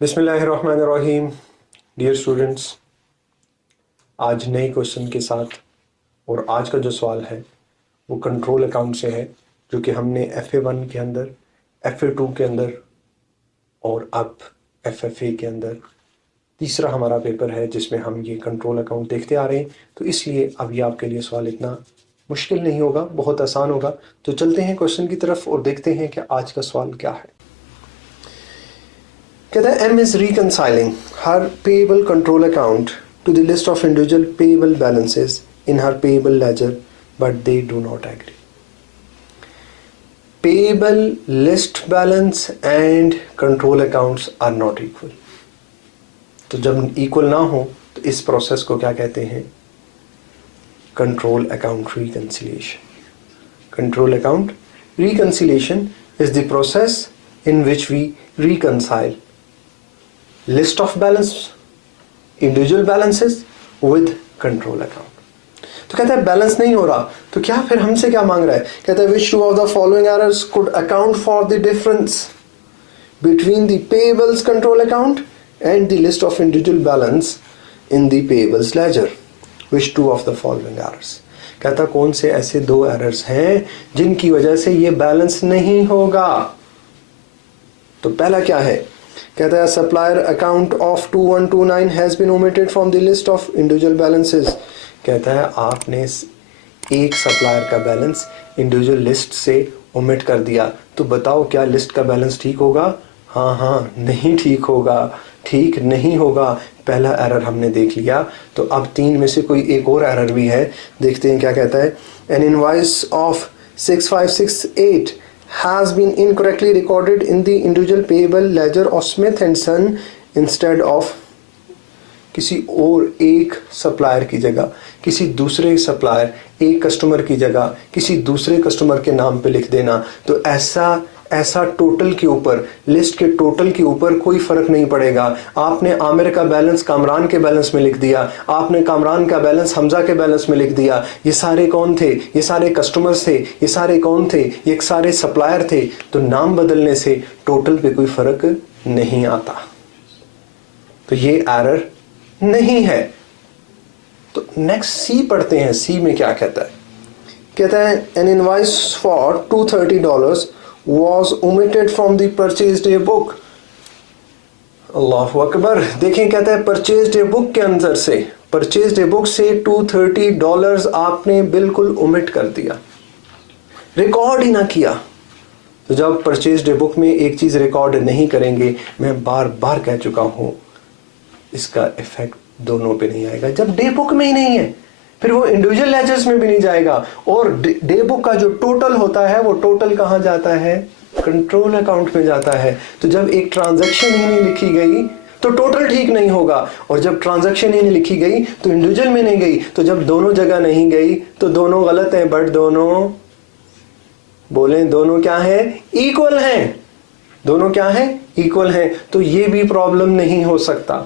बिस्मिल्लाहिर्रहमानिर्रहीम। Dear students, आज नए क्वेश्चन के साथ और आज का जो सवाल है वो कंट्रोल अकाउंट से है, जो कि हमने FA1 के अंदर, FA2 के अंदर और अब FFA के अंदर तीसरा हमारा पेपर है जिसमें हम ये कंट्रोल अकाउंट देखते आ रहे हैं। तो इसलिए अब ये आपके लिए सवाल इतना मुश्किल नहीं होगा, बहुत आसान होगा। तो चलते हैं क्वेश्चन की तरफ और देखते हैं कि आज का सवाल क्या है। कहता है M is reconciling her payable control account to the list of individual payable balances in her payable ledger, but they do not agree. Payable list balance and control accounts are not equal. तो जब equal ना हो तो इस process को क्या कहते हैं? Control account reconciliation. Control account reconciliation is the process in which we reconcile list of balance, individual balances with control account. तो कहता है बैलेंस नहीं हो रहा, तो क्या फिर हमसे क्या मांग रहा है? कहता है which two of the following errors could account for the difference between the payables control account and the list of individual balance in the payables ledger. Which two of the following errors? कहता कौन से ऐसे दो errors हैं जिनकी वजह से ये बैलेंस नहीं होगा? तो पहला क्या है? कहता है supplier account of 2129 has been omitted from the list of individual balances. कहता है आपने एक सप्लायर का बैलेंस इंडिविजुअल लिस्ट से ओमिट कर दिया, तो बताओ क्या लिस्ट का बैलेंस ठीक होगा? हाँ, नहीं ठीक होगा, ठीक नहीं होगा। पहला एरर हमने देख लिया। तो अब तीन में से कोई एक और एरर भी है, देखते हैं क्या कहता है। An invoice of 6568 has been incorrectly recorded in the individual payable ledger of Smith and Son instead of किसी और एक सप्लायर की जगह किसी दूसरे सप्लायर, एक कस्टमर की जगह किसी दूसरे कस्टमर के नाम पे लिख देना। तो ऐसा टोटल के ऊपर, लिस्ट के टोटल के ऊपर कोई फर्क नहीं पड़ेगा। आपने आमिर का बैलेंस कामरान के बैलेंस में लिख दिया, आपने कामरान का बैलेंस हमजा के बैलेंस में लिख दिया। ये सारे कौन थे? ये सारे कस्टमर्स थे। ये सारे कौन थे? ये सारे सप्लायर थे। तो नाम बदलने से टोटल पे कोई फर्क नहीं आता, तो ये एरर नहीं है। तो नेक्स्ट सी पढ़ते हैं। सी में क्या कहता है? कहता है an invoice for $230 was omitted from the purchase day book. अल्लाहु अकबर। देखें, कहता है परचेज डे बुक के अंदर से, परचेज डे बुक से $230 आपने बिल्कुल ओमिट कर दिया, रिकॉर्ड ही ना किया। तो जब परचेज डे बुक में एक चीज रिकॉर्ड नहीं करेंगे, मैं बार बार कह चुका हूं, इसका इफेक्ट दोनों पे नहीं आएगा। जब डे बुक में ही नहीं है, फिर वो इंडिविजुअल लेजर्स में भी नहीं जाएगा। और डे बुक का जो टोटल होता है वो टोटल कहाँ जाता है? कंट्रोल अकाउंट में जाता है। तो जब एक ट्रांजैक्शन ही नहीं लिखी गई तो टोटल ठीक नहीं होगा, और जब ट्रांजैक्शन ही नहीं लिखी गई तो इंडिविजुअल में नहीं गई। तो जब दोनों जगह नहीं गई तो दोनों गलत हैं, बट दोनों बोले दोनों क्या है? इक्वल हैं। दोनों क्या है? इक्वल हैं। तो ये भी प्रॉब्लम नहीं हो सकता।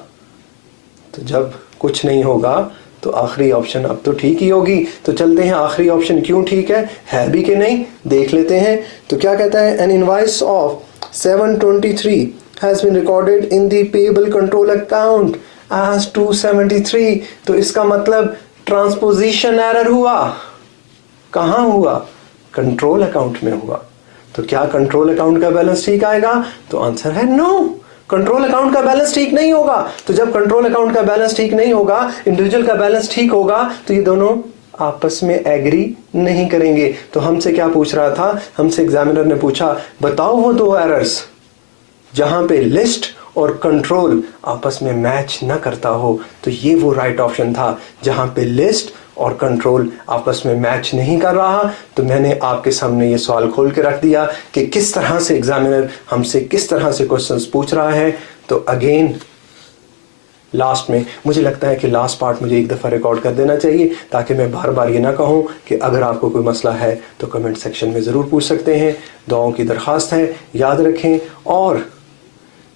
तो जब कुछ नहीं होगा तो आखिरी ऑप्शन अब तो ठीक ही होगी। तो चलते हैं आखिरी ऑप्शन क्यों ठीक है भी कि नहीं, देख लेते हैं। तो क्या कहता है? An invoice of 723 has been recorded in the payable control account as 273। तो इसका मतलब ट्रांसपोजिशन एरर हुआ। कहाँ हुआ? कंट्रोल अकाउंट में हुआ। तो क्या कंट्रोल अकाउंट का बैलेंस ठीक आएगा? तो आंसर है नो, कंट्रोल अकाउंट का बैलेंस ठीक नहीं होगा। तो जब कंट्रोल अकाउंट का बैलेंस ठीक नहीं होगा, इंडिविजुअल का बैलेंस ठीक होगा, तो ये दोनों आपस में एग्री नहीं करेंगे। तो हमसे क्या पूछ रहा था? हमसे एग्जामिनर ने पूछा बताओ वो दो एरर्स जहां पे लिस्ट और कंट्रोल आपस में मैच ना करता हो। तो ये वो राइट ऑप्शन था जहां पे लिस्ट और कंट्रोल आपस में मैच नहीं कर रहा। तो मैंने आपके सामने ये सवाल खोल के रख दिया कि किस तरह से एग्जामिनर हमसे किस तरह से क्वेश्चंस पूछ रहा है। तो अगेन लास्ट में मुझे लगता है कि लास्ट पार्ट मुझे एक दफ़ा रिकॉर्ड कर देना चाहिए, ताकि मैं बार बार ये ना कहूँ कि अगर आपको कोई मसला है तो कमेंट सेक्शन में ज़रूर पूछ सकते हैं। दुआओं की दरख्वास्त है, याद रखें, और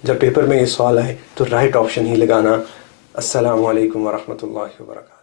जब पेपर में ये सवाल आए तो राइट ऑप्शन ही लगाना। अस्सलामु अलैकुम वरहमतुल्लाहि वबरकातुहू।